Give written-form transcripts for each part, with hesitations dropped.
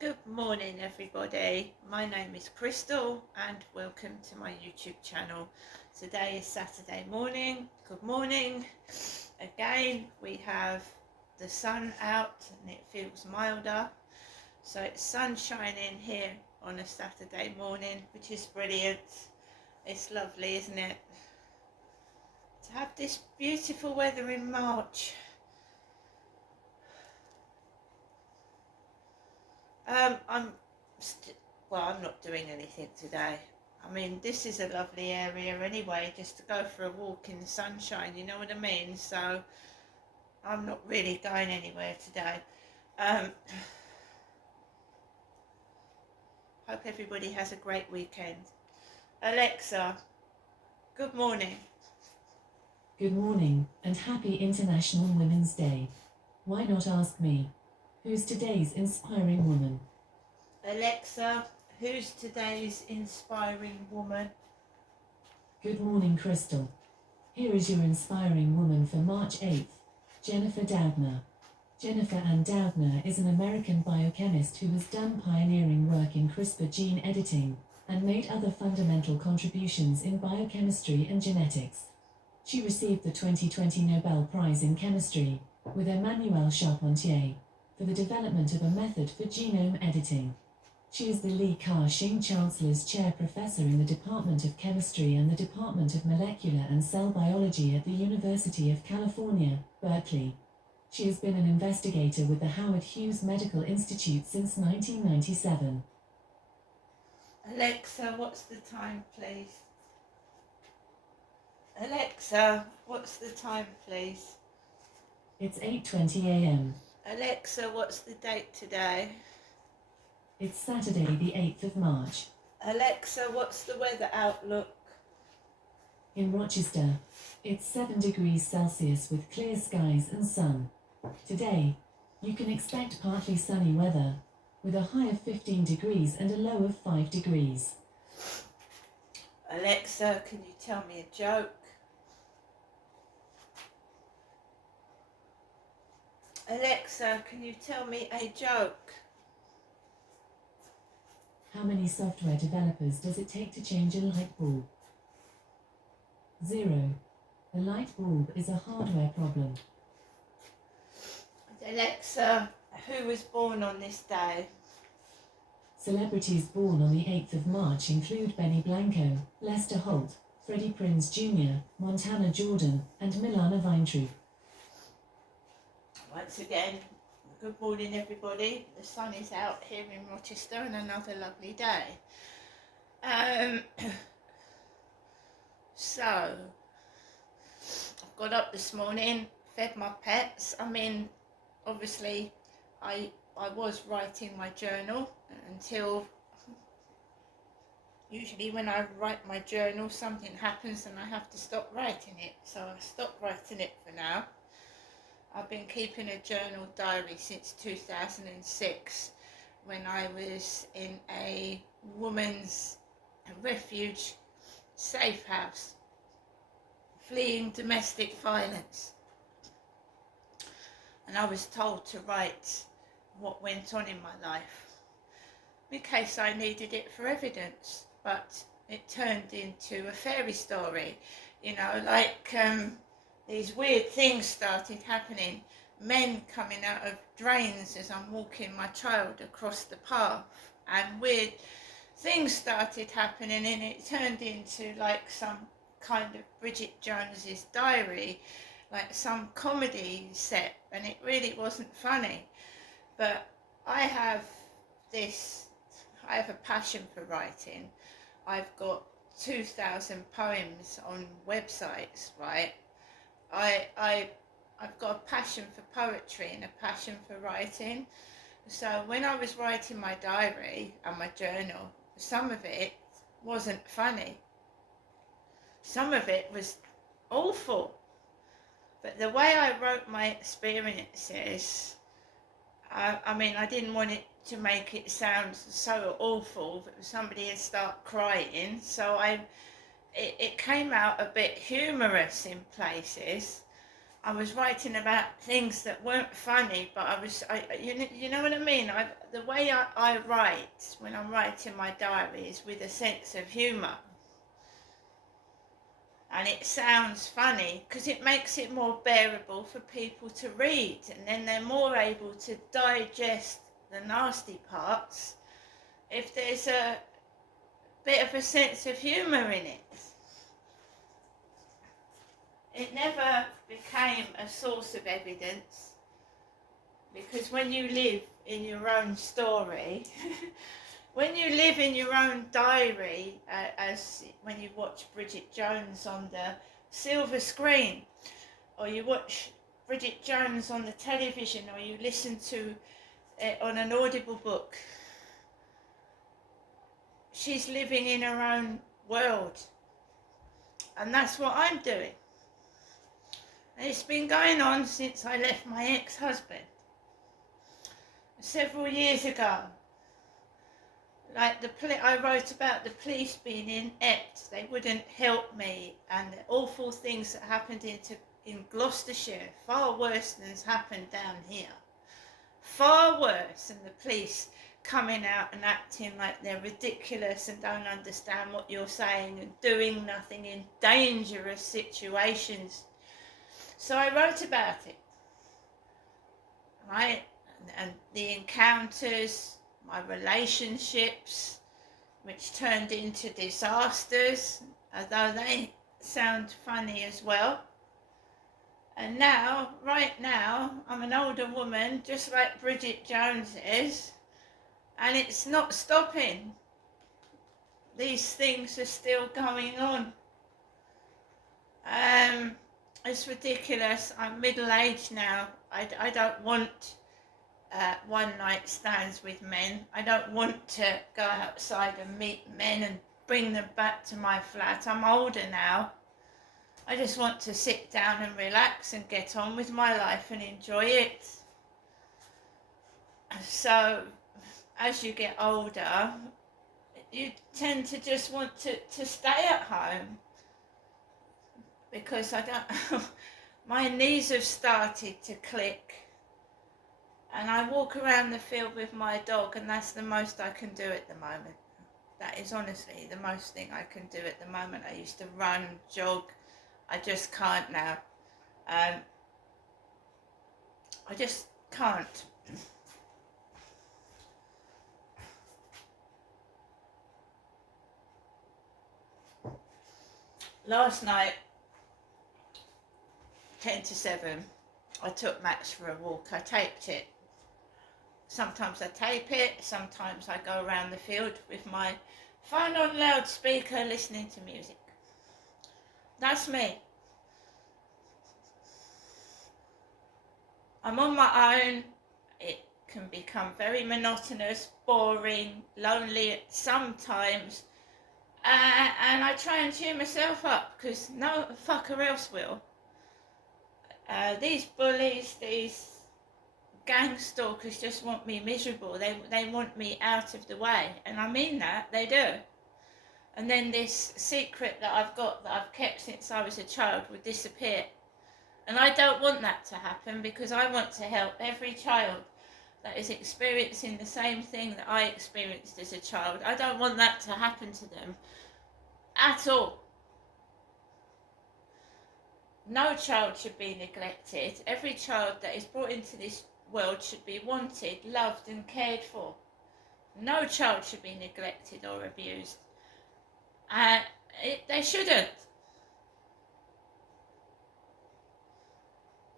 Good morning, everybody. My name is Crystal, and welcome to my YouTube channel. Today is Saturday morning. Good morning. Again, we have the sun out and it feels milder. So it's sun shining here on a Saturday morning, which is brilliant. It's lovely, isn't it? To have this beautiful weather in March. I'm not doing anything today. I mean, this is a lovely area anyway, just to go for a walk in the sunshine, you know what I mean? So I'm not really going anywhere today. Hope everybody has a great weekend. Alexa, good morning. Good morning, and happy International Women's Day. Why not ask me? Who's today's inspiring woman? Alexa, who's today's inspiring woman? Good morning, Crystal. Here is your inspiring woman for March 8th, Jennifer Doudna. Jennifer Ann Doudna is an American biochemist who has done pioneering work in CRISPR gene editing and made other fundamental contributions in biochemistry and genetics. She received the 2020 Nobel Prize in Chemistry with Emmanuelle Charpentier for the development of a method for genome editing. She is the Li Ka-shing Chancellor's Chair Professor in the Department of Chemistry and the Department of Molecular and Cell Biology at the University of California, Berkeley. She has been an investigator with the Howard Hughes Medical Institute since 1997. Alexa, what's the time, please? Alexa, what's the time, please? It's 8:20 a.m. Alexa, what's the date today? It's Saturday the 8th of March. Alexa, what's the weather outlook? In Rochester, it's 7 degrees Celsius with clear skies and sun. Today, you can expect partly sunny weather, with a high of 15 degrees and a low of 5 degrees. Alexa, can you tell me a joke? Alexa, can you tell me a joke? How many software developers does it take to change a light bulb? 0. A light bulb is a hardware problem. Alexa, who was born on this day? Celebrities born on the 8th of March include Benny Blanco, Lester Holt, Freddie Prinze Jr., Montana Jordan, and Milana Weintraub. Once again, good morning, everybody. The sun is out here in Rochester and another lovely day. So, I've got up this morning, fed my pets. I mean, obviously, I was writing my journal until, usually when I write my journal, something happens and I have to stop writing it. So I stopped writing it for now. I've been keeping a journal diary since 2006 when I was in a woman's refuge safe house, fleeing domestic violence. And I was told to write what went on in my life in case I needed it for evidence, but it turned into a fairy story, you know, like these weird things started happening, men coming out of drains as I'm walking my child across the path, and weird things started happening, and it turned into like some kind of Bridget Jones's Diary, like some comedy set, and it really wasn't funny. But I have a passion for writing. I've got 2,000 poems on websites, right? I've got a passion for poetry and a passion for writing. So when I was writing my diary and my journal, some of it wasn't funny. Some of it was awful. But the way I wrote my experiences, I mean, I didn't want it to make it sound so awful that somebody would start crying. So it came out a bit humorous in places. I was writing about things that weren't funny, but you know what I mean? The way I write when I'm writing my diary is with a sense of humour. And it sounds funny because it makes it more bearable for people to read, and then they're more able to digest the nasty parts if there's a bit of a sense of humour in it. It never became a source of evidence, because when you live in your own story, when you live in your own diary, as when you watch Bridget Jones on the silver screen, or you watch Bridget Jones on the television, or you listen to it on an audible book, she's living in her own world. And that's what I'm doing. And it's been going on since I left my ex-husband several years ago. Like I wrote about the police being inept. They wouldn't help me, and the awful things that happened in Gloucestershire, far worse than has happened down here. Far worse than the police coming out and acting like they're ridiculous and don't understand what you're saying and doing nothing in dangerous situations. So I wrote about it, right? And the encounters, my relationships, which turned into disasters, although they sound funny as well. And now, right now, I'm an older woman, just like Bridget Jones is, and it's not stopping. These things are still going on. It's ridiculous. I'm middle-aged now. I don't want one-night stands with men. I don't want to go outside and meet men and bring them back to my flat. I'm older now. I just want to sit down and relax and get on with my life and enjoy it. So, as you get older, you tend to just want to stay at home, because my knees have started to click, and I walk around the field with my dog, and that's the most I can do at the moment. That is honestly the most thing I can do at the moment. I used to run, jog. I just can't now. I just can't. Last night, 10 to 7, I took Max for a walk. I taped it. Sometimes I tape it, sometimes I go around the field with my phone on loudspeaker listening to music. That's me. I'm on my own. It can become very monotonous, boring, lonely sometimes. And I try and cheer myself up, because no fucker else will. These bullies, these gang stalkers just want me miserable. They want me out of the way, and I mean that, they do. And then this secret that I've got, that I've kept since I was a child, would disappear. And I don't want that to happen, because I want to help every child that is experiencing the same thing that I experienced as a child. I don't want that to happen to them at all. No child should be neglected. Every child that is brought into this world should be wanted, loved and cared for. No child should be neglected or abused. They shouldn't.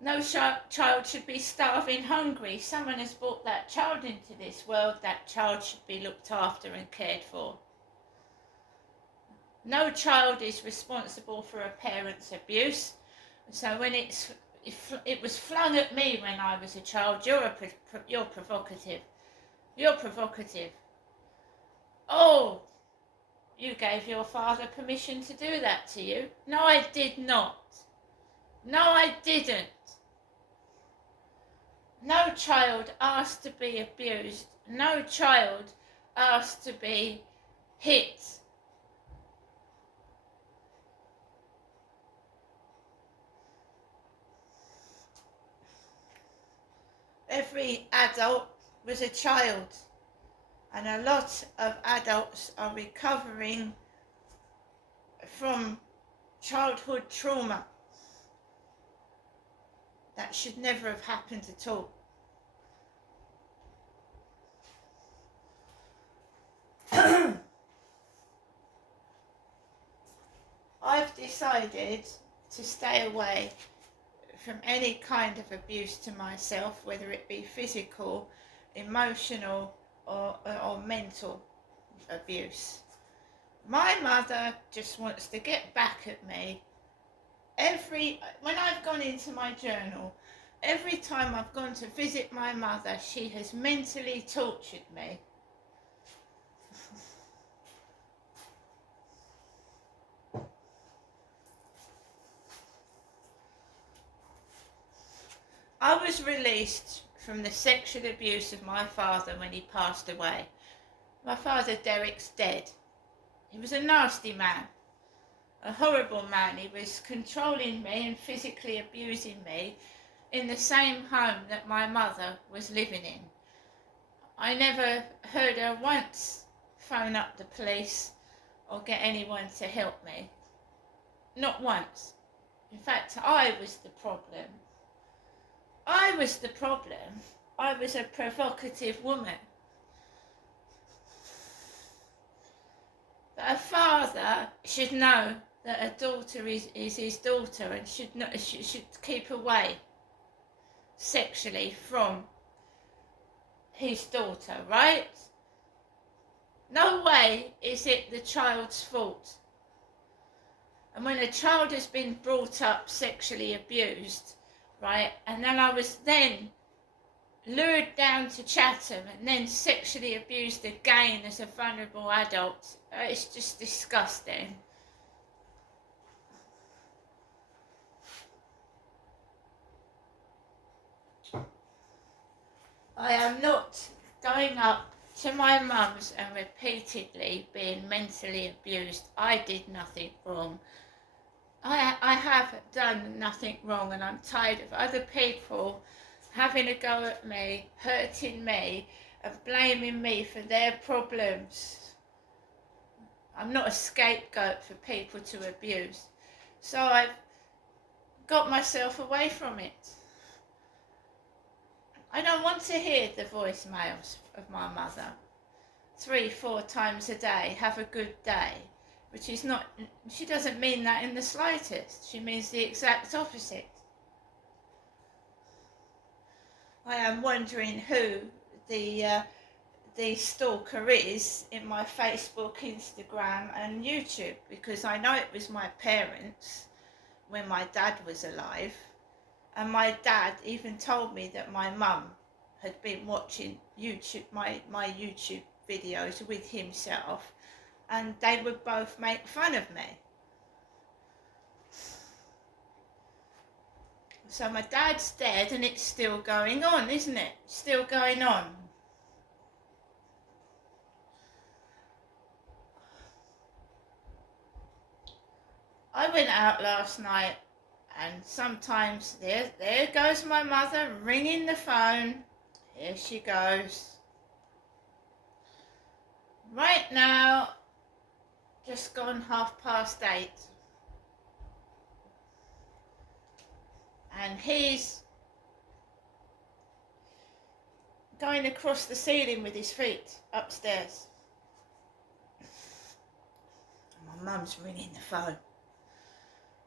No child should be starving hungry. Someone has brought that child into this world. That child should be looked after and cared for. No child is responsible for a parent's abuse. So when it was flung at me when I was a child, you're provocative. You're provocative. Oh, you gave your father permission to do that to you? No, I did not. No, I didn't. No child asked to be abused. No child asked to be hit. every adult was a child, and a lot of adults are recovering from childhood trauma that should never have happened at all. I've decided to stay away from any kind of abuse to myself, whether it be physical, emotional, or mental abuse. My mother just wants to get back at me. When I've gone into my journal, every time I've gone to visit my mother, she has mentally tortured me. I was released from the sexual abuse of my father when he passed away. My father, Derek's dead. He was a nasty man, a horrible man. He was controlling me and physically abusing me in the same home that my mother was living in. I never heard her once phone up the police or get anyone to help me. Not once. In fact, I was the problem. I was the problem. I was a provocative woman. But a father should know that a daughter is his daughter and should keep away sexually from his daughter, right? No way is it the child's fault. And when a child has been brought up sexually abused, right, and then I was then lured down to Chatham and then sexually abused again as a vulnerable adult, it's just disgusting. I am not going up to my mum's and repeatedly being mentally abused. I did nothing wrong. I have done nothing wrong, and I'm tired of other people having a go at me, hurting me, and blaming me for their problems. I'm not a scapegoat for people to abuse. So I've got myself away from it. I don't want to hear the voicemails of my mother 3-4 times a day, have a good day. Which is not, she doesn't mean that in the slightest. She means the exact opposite. I am wondering who the stalker is in my Facebook, Instagram and YouTube, because I know it was my parents when my dad was alive, and my dad even told me that my mum had been watching YouTube, my YouTube videos with himself, and they would both make fun of me. So my dad's dead and it's still going on, isn't it? Still going on. I went out last night and sometimes there goes my mother ringing the phone. Here she goes. Right now, just gone 8:30. And he's going across the ceiling with his feet upstairs. And my mum's ringing the phone.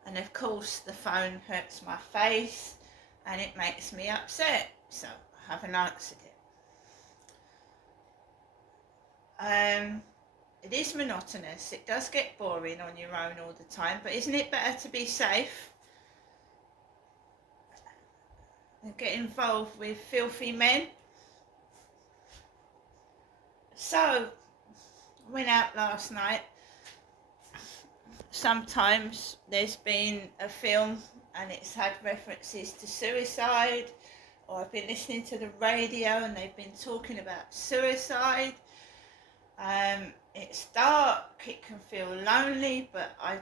And of course the phone hurts my face and it makes me upset. So I haven't answered it. It is monotonous. It does get boring on your own all the time. But isn't it better to be safe and get involved with filthy men? So, I went out last night. Sometimes there's been a film and it's had references to suicide, or I've been listening to the radio and they've been talking about suicide. It's dark, it can feel lonely, but I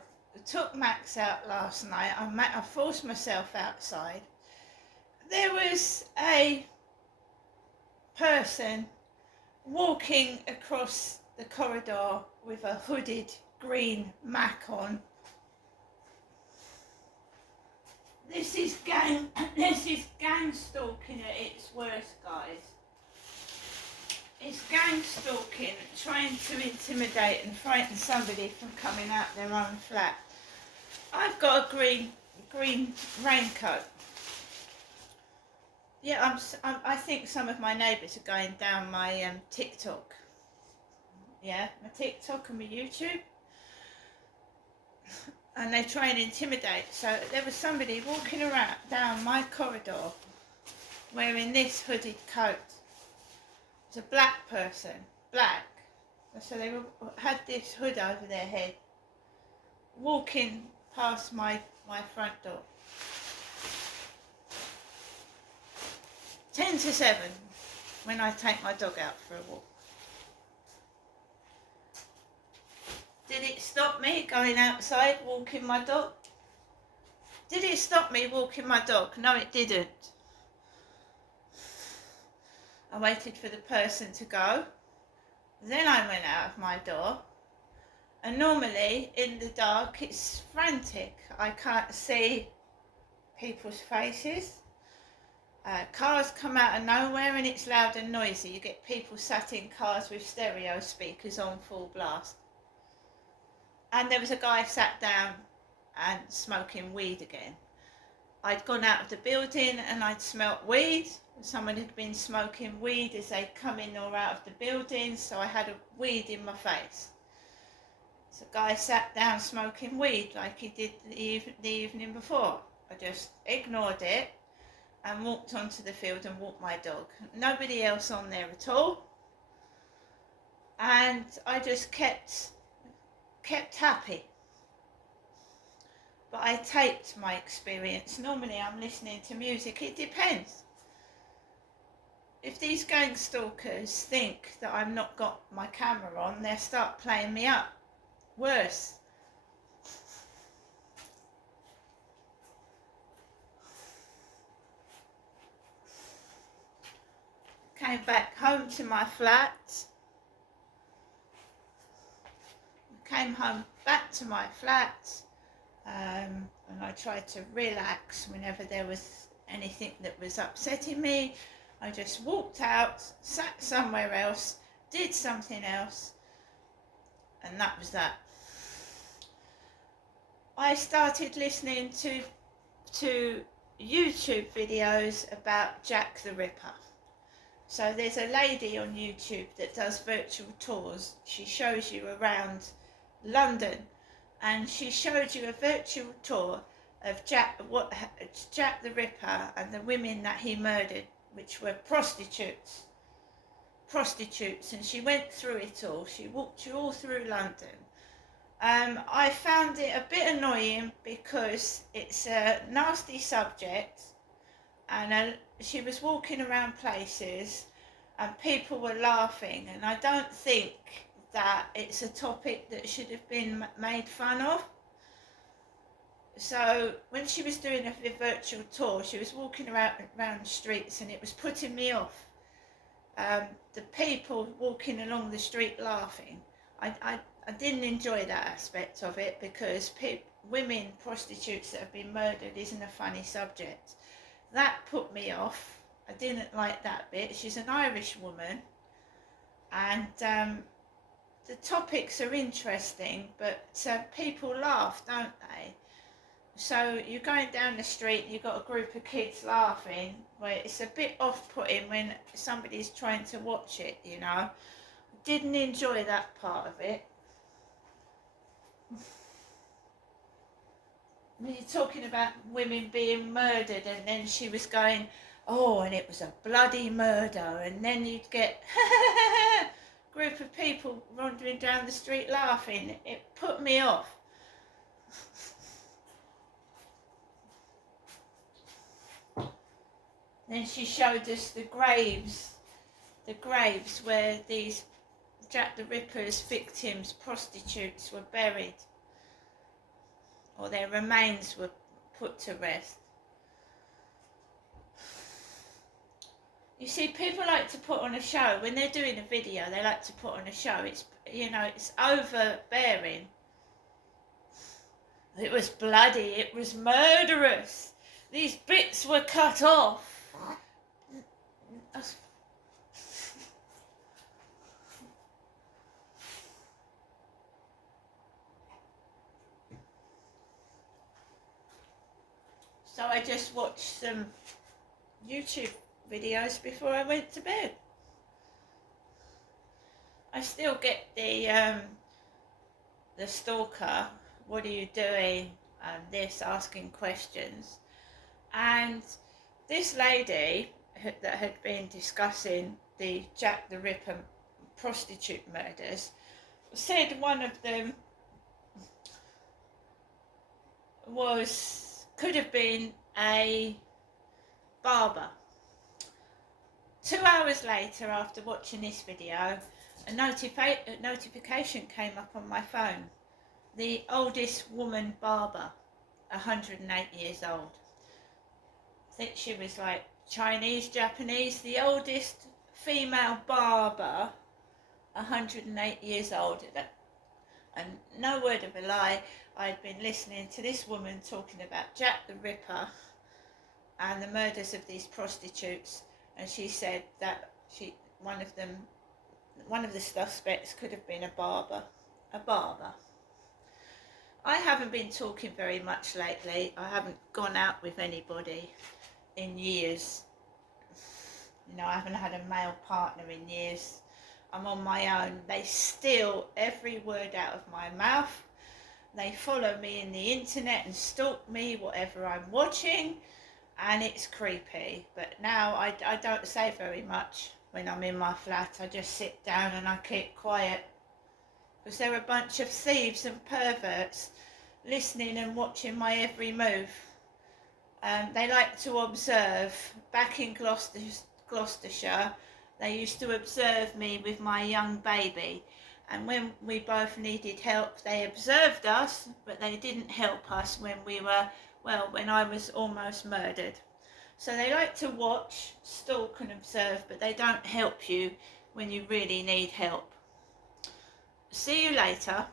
took Max out last night. I forced myself outside. There was a person walking across the corridor with a hooded green Mac on. This is gang stalking at its worst, guys. It's gang stalking, trying to intimidate and frighten somebody from coming out their own flat. I've got a green raincoat. Yeah, I think some of my neighbours are going down my TikTok. Yeah, my TikTok and my YouTube. And they try and intimidate. So there was somebody walking around down my corridor wearing this hooded coat. It's a black person, black. So they had this hood over their head, walking past my front door. 10 to 7 when I take my dog out for a walk. Did it stop me going outside walking my dog? Did it stop me walking my dog? No, it didn't. I waited for the person to go. Then I went out of my door. And normally in the dark it's frantic. I can't see people's faces. Cars come out of nowhere and it's loud and noisy. You get people sat in cars with stereo speakers on full blast. And there was a guy sat down and smoking weed again. I'd gone out of the building and I'd smelt weed. Someone had been smoking weed as they'd come in or out of the building, so I had a weed in my face. So the guy sat down smoking weed like he did the evening before. I just ignored it and walked onto the field and walked my dog. Nobody else on there at all. And I just kept happy. But I taped my experience. Normally I'm listening to music. It depends. If these gang stalkers think that I've not got my camera on, they'll start playing me up. Worse. Came back home to my flat. Came home back to my flat, and I tried to relax whenever there was anything that was upsetting me. I just walked out, sat somewhere else, did something else, and that was that. I started listening to YouTube videos about Jack the Ripper. So there's a lady on YouTube that does virtual tours. She shows you around London, and she showed you a virtual tour of Jack the Ripper and the women that he murdered, which were prostitutes, and she went through it all. She walked you all through London. I found it a bit annoying because it's a nasty subject, and she was walking around places and people were laughing, and I don't think that it's a topic that should have been made fun of. So when she was doing a virtual tour, she was walking around the streets and it was putting me off. The people walking along the street laughing. I didn't enjoy that aspect of it because women prostitutes that have been murdered isn't a funny subject. That put me off. I didn't like that bit. She's an Irish woman, and the topics are interesting, but people laugh, don't they? So you're going down the street, you've got a group of kids laughing. Well, it's a bit off-putting when somebody's trying to watch it, you know. Didn't enjoy that part of it. When you're talking about women being murdered, and then she was going, oh, and it was a bloody murder, and then you'd get group of people wandering down the street laughing. It put me off. Then she showed us the graves where these Jack the Ripper's victims, prostitutes, were buried, or their remains were put to rest. You see, people like to put on a show. When they're doing a video, they like to put on a show. It's, it's overbearing. It was bloody, it was murderous. These bits were cut off. So I just watched some YouTube videos before I went to bed. I still get the stalker, what are you doing, this, asking questions. And this lady that had been discussing the Jack the Ripper prostitute murders said one of them could have been a barber. 2 hours later, after watching this video, a notification came up on my phone. The oldest woman barber, 108 years old. I think she was like Chinese, Japanese. The oldest female barber, 108 years old. And no word of a lie, I'd been listening to this woman talking about Jack the Ripper and the murders of these prostitutes, and she said that one of the suspects could have been a barber. I haven't been talking very much lately. I haven't gone out with anybody in years. I haven't had a male partner in years. I'm on my own. They steal every word out of my mouth. They follow me in the internet and stalk me, whatever I'm watching, and it's creepy. But now I don't say very much when I'm in my flat. I just sit down and I keep quiet, because they're a bunch of thieves and perverts listening and watching my every move. They like to observe. Back in Gloucestershire, they used to observe me with my young baby, and when we both needed help, they observed us, but they didn't help us when I was almost murdered. So they like to watch, stalk and observe, but they don't help you when you really need help. See you later.